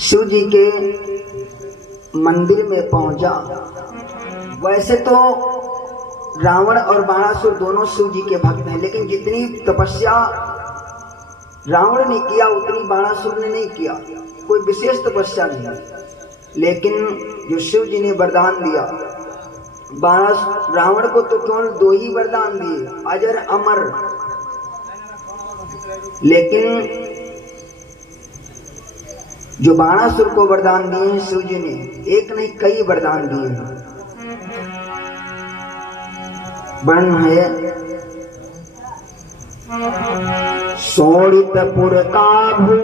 शिव जी के मंदिर में पहुंचा। वैसे तो रावण और बाणासुर दोनों शिव जी के भक्त हैं, लेकिन जितनी तपस्या रावण ने किया उतनी बाणासुर ने नहीं किया, कोई विशेष तपस्या नहीं। लेकिन जो शिव जी ने वरदान दिया, रावण को तो केवल 2 ही वरदान दिए, अजर अमर, लेकिन जो बाणासुर को वरदान दिए हैं शिव जी ने, एक नहीं कई वरदान दिए हैं। वर्णन है सोड़ितपुर काभु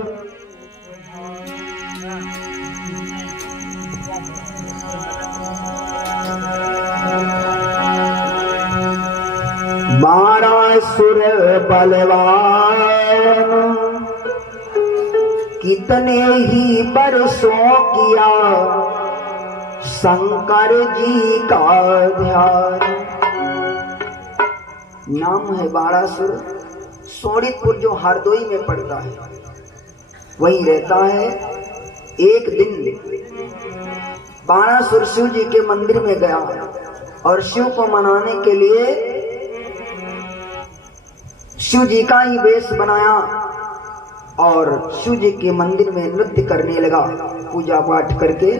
बाणासुर बलवान, कितने ही बरसों किया शंकर जी का ध्यान। नाम है बाणासुर। सोड़ितपुर जो हरदोई में पड़ता है वही रहता है। एक दिन बाणासुर शिव जी के मंदिर में गया और शिव को मनाने के लिए शिव जी का ही वेश बनाया और शिव जी के मंदिर में नृत्य करने लगा, पूजा पाठ करके।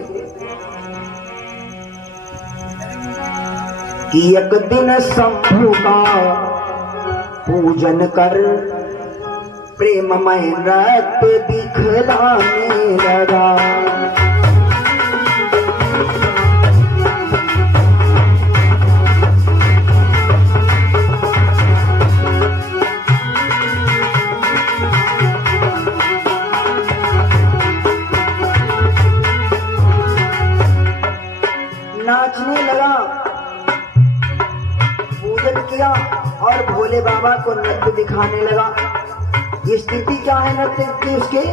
कि एक दिन शंभु का पूजन कर प्रेममय नृत्य दिखलाने लगा। नाचने लगा, पूजन किया और भोले बाबा को नृत्य दिखाने लगा। ये स्थिति क्या है नृत्य की उसके?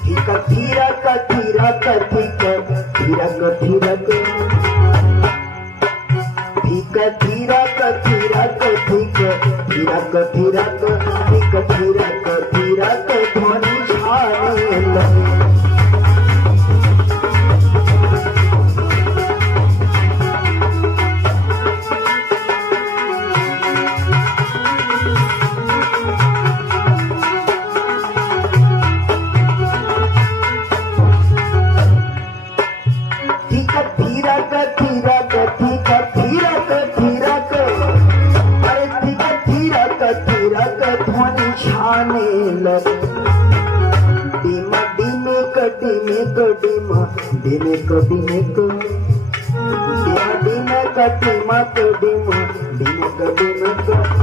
धीरक धीरक धीरक धीरक धीरक धीरक धीरक धीरक धीरक धीरक धीरक धीरक ध्वनि छाने लगे।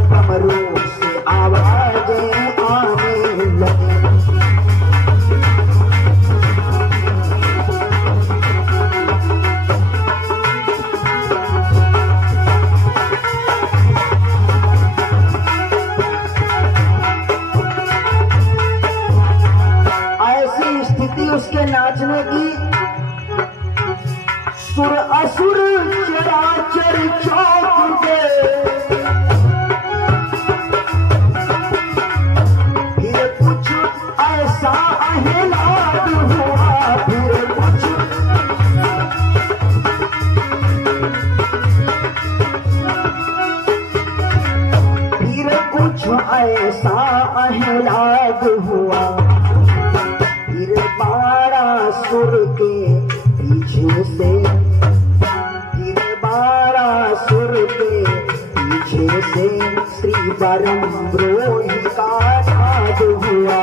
कमरों से आवाजें आने लगी। ऐसी स्थिति उसके नाचने की, सुर असुर चराचर चौंक गए। फिर कुछ ऐसा अहलाद हुआ, फिर कुछ ऐसा अहलाद हुआ। फिर बाणासुर के पीछे से, बाणासुर के पीछे से श्री बरम्ब्रोही का नाद हुआ।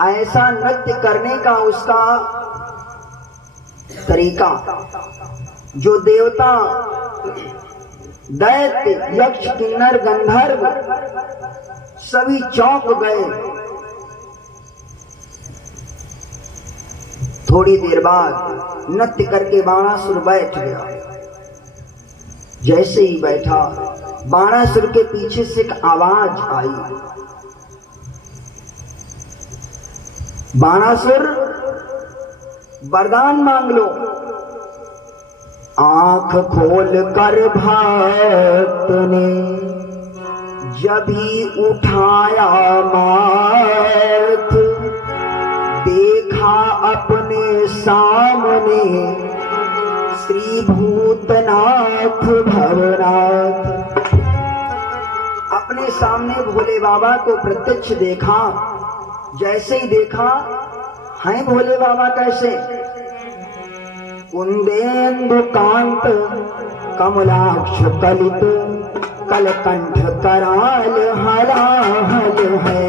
ऐसा नृत्य करने का उसका तरीका, जो देवता, दैत्य, यक्ष, किन्नर, गंधर्व सभी चौंक गए। थोड़ी देर बाद नृत्य करके बाणासुर बैठ गया। जैसे ही बैठा, बाणासुर के पीछे से एक आवाज आई, बाणासुर वरदान मांग लो। आंख खोल कर भक्त ने जब ही उठाया माथ, देखा अपने सामने श्री भूतनाथ भवनाथ। अपने सामने भोले बाबा को प्रत्यक्ष देखा। जैसे ही देखा, हैं भोले बाबा कैसे? कुंदेन्दु कांत कमलाक्ष कलित कलकंठ कराल हलाहल है।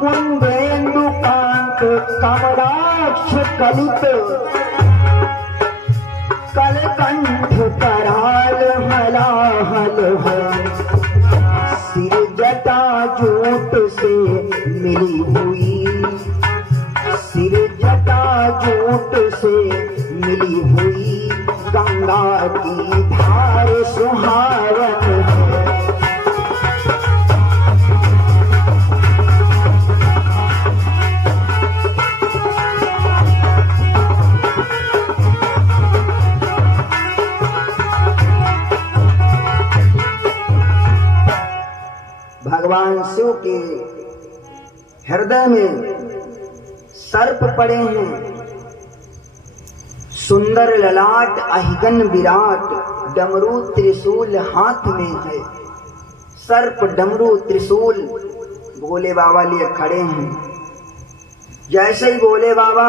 कुंदेन्दु कांत कमलाक्ष कलित कलकंठ कराल हलाहल है। सिर जटा जूट से मिली हुई, सिर जटा जूट से मिली हुई गंगा की धार सुहावन है। भगवान शिव के हृदय में सर्प पड़े हैं। सुंदर ललाट अहिगन विराट, डमरू त्रिशूल हाथ में है। सर्प डमरू त्रिशूल भोले बाबा लिए खड़े हैं। जैसे ही भोले बाबा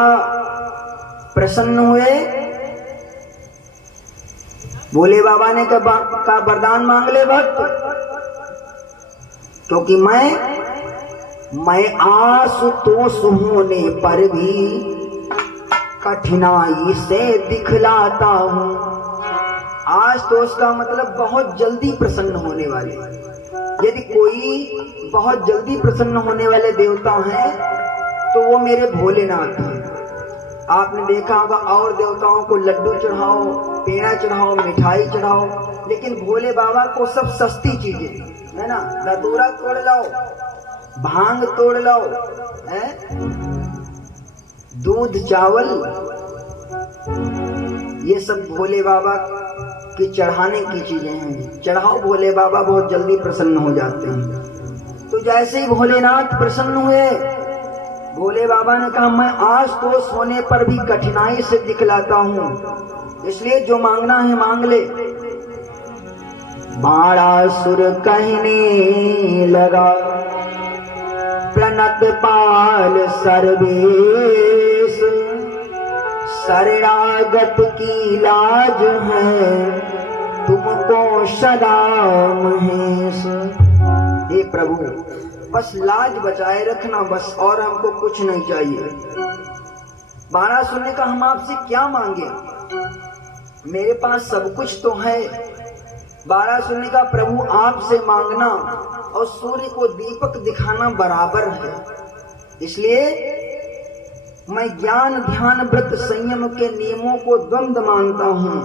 प्रसन्न हुए, भोले बाबा ने कहा वरदान मांग ले भक्त, क्योंकि मैं आशुतोष होने पर भी कठिनाई से दिखलाता हूँ। आशुतोष का मतलब बहुत जल्दी प्रसन्न होने वाले। यदि कोई बहुत जल्दी प्रसन्न होने वाले देवता हैं तो वो मेरे भोलेनाथ हैं। आपने देखा होगा और देवताओं को लड्डू चढ़ाओ, पेड़ा चढ़ाओ, मिठाई चढ़ाओ, लेकिन भोले बाबा को सब सस्ती चीजें है ना। धतूरा तोड़ लाओ, भांग तोड़ लाओ, दूध चावल, ये सब भोले बाबा की चढ़ाने की चीजें हैं। चढ़ाओ, भोले बाबा बहुत जल्दी प्रसन्न हो जाते हैं। तो जैसे ही भोलेनाथ प्रसन्न हुए, भोले बाबा ने कहा मैं आशुतोष होने पर भी कठिनाई से दिखलाता हूँ, इसलिए जो मांगना है मांग ले। बाणासुर कहने लगा, प्रणत पाल सर्वेश, शरणागत की लाज है, तुमको सदा महेश। हे प्रभु, बस लाज बचाए रखना बस, और हमको कुछ नहीं चाहिए। बाणासुर ने कहा हम आपसे क्या मांगे, मेरे पास सब कुछ तो है। बाणासुर ने कहा प्रभु आपसे मांगना और सूर्य को दीपक दिखाना बराबर है, इसलिए मैं ज्ञान ध्यान व्रत संयम के नियमों को द्वंद्व मानता हूँ।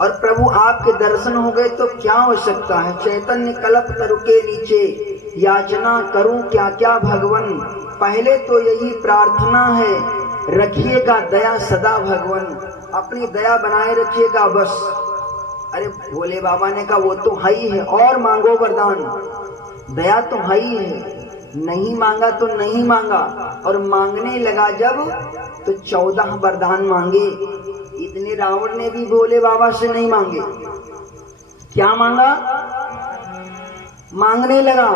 और प्रभु आपके दर्शन हो गए तो क्या हो सकता है। चैतन्य कल्प तरु के नीचे याचना करूं क्या क्या भगवन, पहले तो यही प्रार्थना है, रखिएगा दया सदा भगवन, अपनी दया बनाए रखिएगा बस। अरे भोले बाबा ने कहा वो तो है ही है, और मांगो वरदान, दया तो है ही है। नहीं मांगा तो नहीं मांगा, और मांगने लगा जब तो 14 वरदान मांगे। इतने रावण ने भी भोले बाबा से नहीं मांगे। क्या मांगा? मांगने लगा,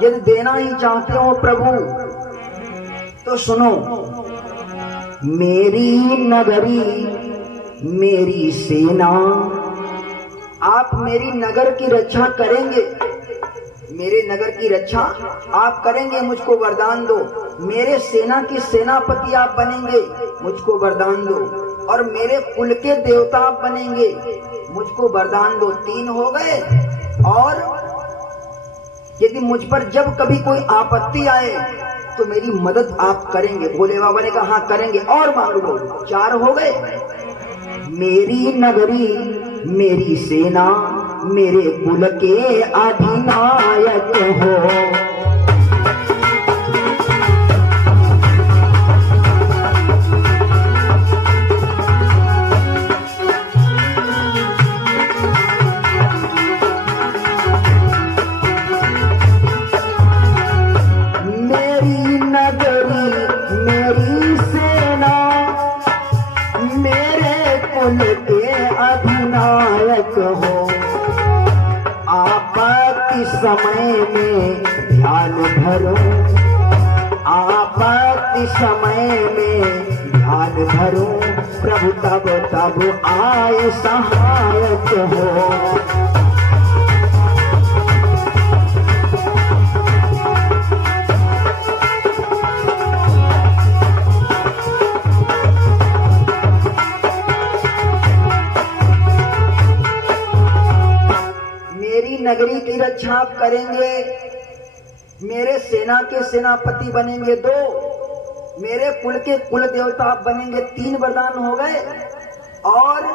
यदि देना ही चाहते हो प्रभु तो सुनो, मेरी नगरी मेरी सेना, आप मेरी नगर की रक्षा करेंगे, मेरे नगर की रक्षा आप करेंगे, मुझको वरदान दो। मेरे सेना के सेनापति आप बनेंगे, मुझको वरदान दो। और मेरे कुल के देवता आप बनेंगे, मुझको वरदान दो। 3 हो गए, और यदि मुझ पर जब कभी कोई आपत्ति आए तो मेरी मदद आप करेंगे। भोले बाबा ने कहा हाँ करेंगे, और मांग लो। 4 हो गए। मेरी नगरी मेरी सेना मेरे कुल के अधिनायक हो। समय में ध्यान धरो, आपत्ति समय में ध्यान धरो, प्रभु तब तब आए सहायक हो। नगरी की रक्षा आप करेंगे, मेरे सेना के सेनापति बनेंगे 2, मेरे कुल के कुल देवता आप बनेंगे 3 वरदान हो गए, और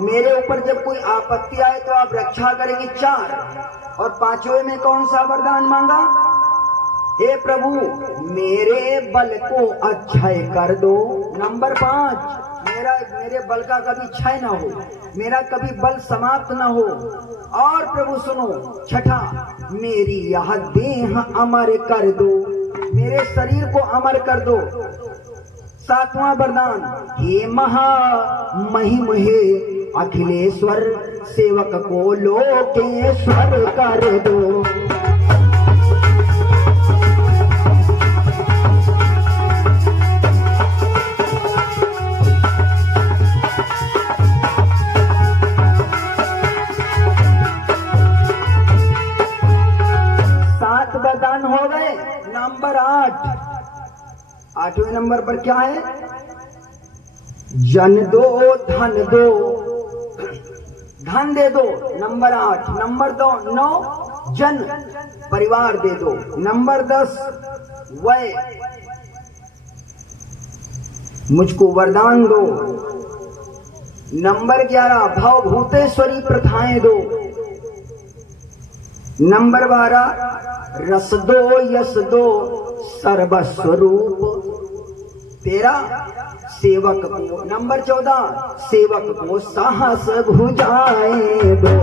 मेरे ऊपर जब कोई आपत्ति आए तो आप रक्षा करेंगे 4, और 5वें में कौन सा वरदान मांगा? हे प्रभु मेरे बल को अक्षय कर दो। नंबर 5, मेरे बल का कभी क्षय ना हो, मेरा कभी बल समाप्त ना हो। और प्रभु सुनो 6, मेरी यह देह अमर कर दो, मेरे शरीर को अमर कर दो। 7वां वरदान, हे महा महिम हे अखिलेश्वर, सेवक को लोकेश्वर कर दो। वरदान हो गए। नंबर 8, 8वें नंबर पर क्या है? जन दो धन दो, धन दे दो। नंबर 8। नंबर 9 जन परिवार दे दो। नंबर 10 वय, मुझको वरदान दो। नंबर 11 भाव भूतेश्वरी प्रथाएं दो। नंबर 12 रस दो यश दो सर्वस्वरूप 13 सेवक को। नंबर 14 सेवक को साहस भुजाएं दो।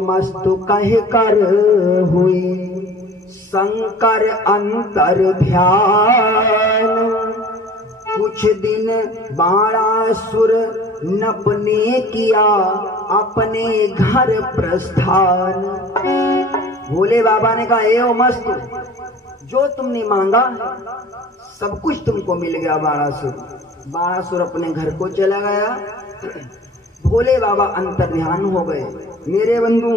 मस्तु कह कर हुई शंकर अंतर ध्यान, कुछ दिन बाणासुर नपने किया अपने घर प्रस्थान। भोले बाबा ने कहा एवं मस्तु, जो तुमने मांगा सब कुछ तुमको मिल गया। बाणासुर अपने घर को चला गया। भोले बाबा अंतर ध्यान हो गए। मेरे बंधु,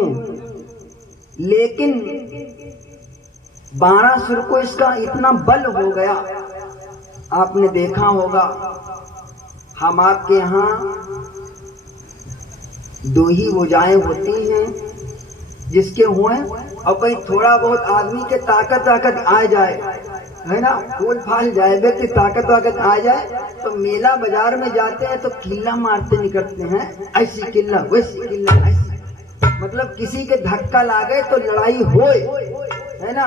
लेकिन बाणासुर को इसका इतना बल हो गया, आपने देखा होगा हम आपके यहाँ 2 ही भुजाएं होती हैं जिसके हुए, और कहीं थोड़ा बहुत आदमी के ताकत आ जाए, है ना, फूल फाल जाए, व्यक्ति ताकत आ जाए तो मेला बाजार में जाते हैं तो किल्ला मारते निकलते हैं, ऐसी किल्ला वैसी किल्ला ऐसी, मतलब किसी के धक्का लागे तो लड़ाई होए, है ना,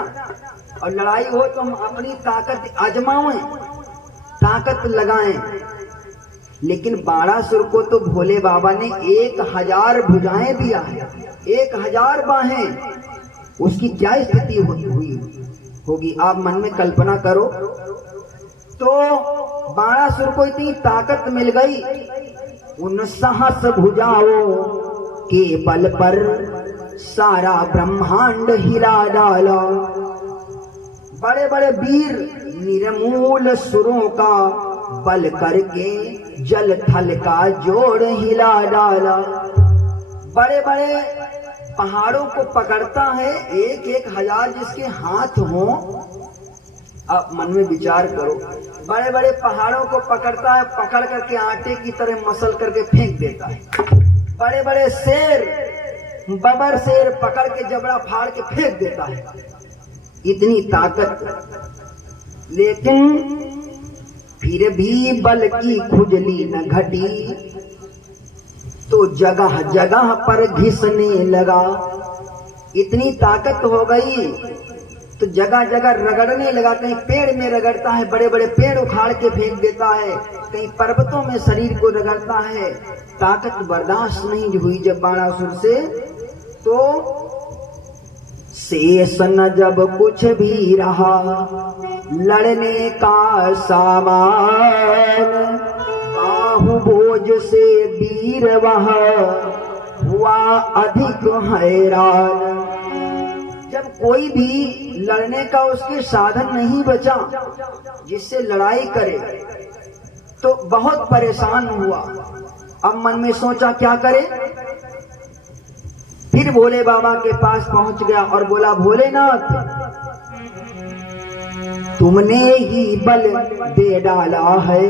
और लड़ाई हो तो हम अपनी ताकत आजमाएं, ताकत लगाएं। लेकिन बाणासुर को तो भोले बाबा ने 1000 भुजाएं दिया है, 1000 बाहें। उसकी क्या स्थिति हुई होगी आप मन में कल्पना करो। तो बाणासुर को इतनी ताकत मिल गई, उन साहस भुजाओं के बल पर सारा ब्रह्मांड हिला डाला। बड़े बड़े वीर निर्मूल सुरों का बल करके जल थल का जोड़ हिला डाला। बड़े बड़े पहाड़ों को पकड़ता है, एक एक हजार जिसके हाथ हों। आप मन में विचार करो, बड़े बड़े पहाड़ों को पकड़ता है, पकड़ करके आटे की तरह मसल करके फेंक देता है। बड़े बड़े शेर, बबर शेर पकड़ के जबड़ा फाड़ के फेंक देता है, इतनी ताकत। लेकिन फिर भी बल की खुजली न घटी, तो जगह जगह पर घिसने लगा। इतनी ताकत हो गई तो जगह जगह रगड़ने लगा। कहीं पेड़ में रगड़ता है, बड़े बड़े पेड़ उखाड़ के फेंक देता है, कहीं पर्वतों में शरीर को रगड़ता है। ताकत बर्दाश्त नहीं हुई जब बाणासुर से, तो शेष न जब कुछ भी रहा लड़ने का सामान, बाहुबोझ से वीर वह हुआ अधिक हैरान। जब कोई भी लड़ने का उसके साधन नहीं बचा जिससे लड़ाई करे, तो बहुत परेशान हुआ। अब मन में सोचा क्या करे। फिर भोले बाबा के पास पहुंच गया और बोला, भोलेनाथ तुमने ही बल दे डाला है,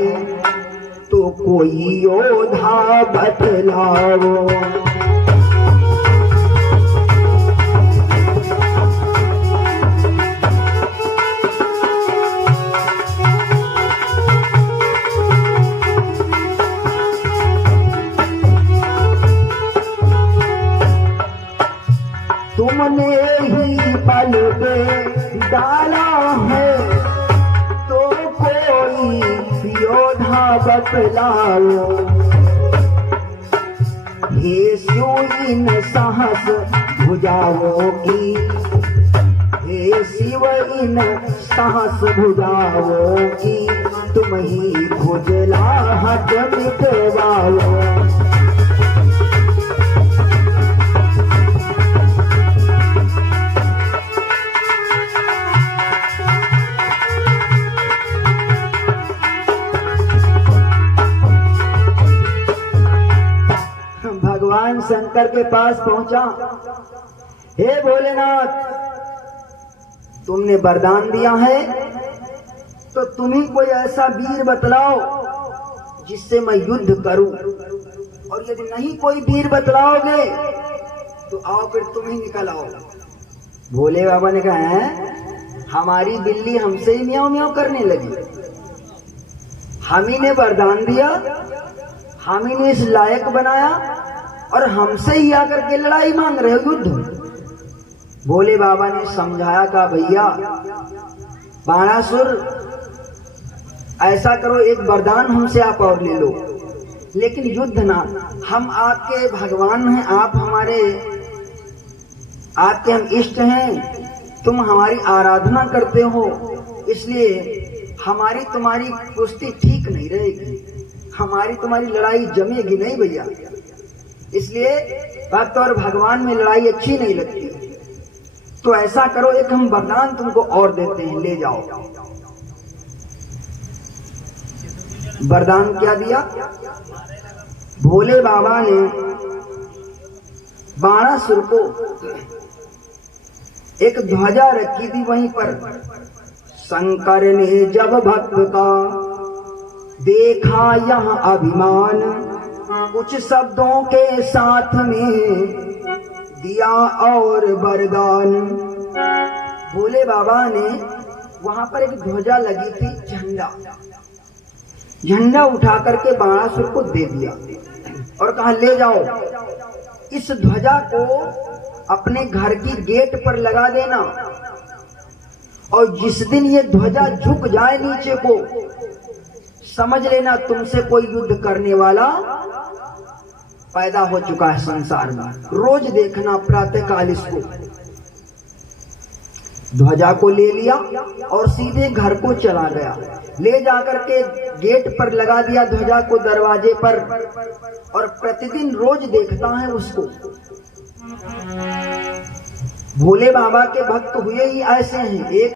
तो कोई योद्धा बतलाओ। तुमने ही बल दे डाला है, तो कोई योद्धा बतलाओ। हे शिव इन साहस भुजाओं की, हे शिव इन साहस भुजाओं की, तुम ही खुजलाहट मिटवाओ। भगवान शंकर के पास पहुंचा, हे भोलेनाथ तुमने वरदान दिया है, तो तुम ही कोई ऐसा वीर बतलाओ जिससे मैं युद्ध करूं, और यदि नहीं कोई वीर बतलाओगे तो आओ फिर तुम ही निकल आओ। भोले बाबा ने कहा, है हमारी बिल्ली हमसे ही म्याऊं म्याऊं करने लगी, हम ही ने वरदान दिया, हम ही ने इस लायक बनाया, और हमसे ही आकर के लड़ाई मांग रहे हो, युद्ध। भोले बाबा ने समझाया, कहा भैया बाणासुर ऐसा करो, एक वरदान हमसे आप और ले लो, लेकिन युद्ध ना। हम आपके भगवान हैं, आप हमारे, आपके हम इष्ट हैं, तुम हमारी आराधना करते हो, इसलिए हमारी तुम्हारी कुश्ती ठीक नहीं रहेगी, हमारी तुम्हारी लड़ाई जमेगी नहीं भैया। इसलिए भक्त और भगवान में लड़ाई अच्छी नहीं लगती। तो ऐसा करो, एक हम वरदान तुमको और देते हैं, ले जाओ। वरदान क्या दिया? भोले बाबा ने बाणासुर को एक ध्वजा रखी थी वहीं पर। शंकर ने जब भक्त का देखा यह अभिमान, कुछ शब्दों के साथ में दिया और वरदान। भोले बाबा ने वहां पर एक ध्वजा लगी थी, झंडा उठा करके बाणासुर को दे दिया और कहा, ले जाओ, इस ध्वजा को अपने घर की गेट पर लगा देना, और जिस दिन ये ध्वजा झुक जाए नीचे को, समझ लेना तुमसे कोई युद्ध करने वाला पैदा हो चुका है संसार में। रोज देखना प्रातःकाल इसको। ध्वजा को ले लिया और सीधे घर को चला गया, ले जाकर के गेट पर लगा दिया ध्वजा को, दरवाजे पर, और प्रतिदिन रोज देखता है उसको। भोले बाबा के भक्त हुए ही ऐसे हैं। एक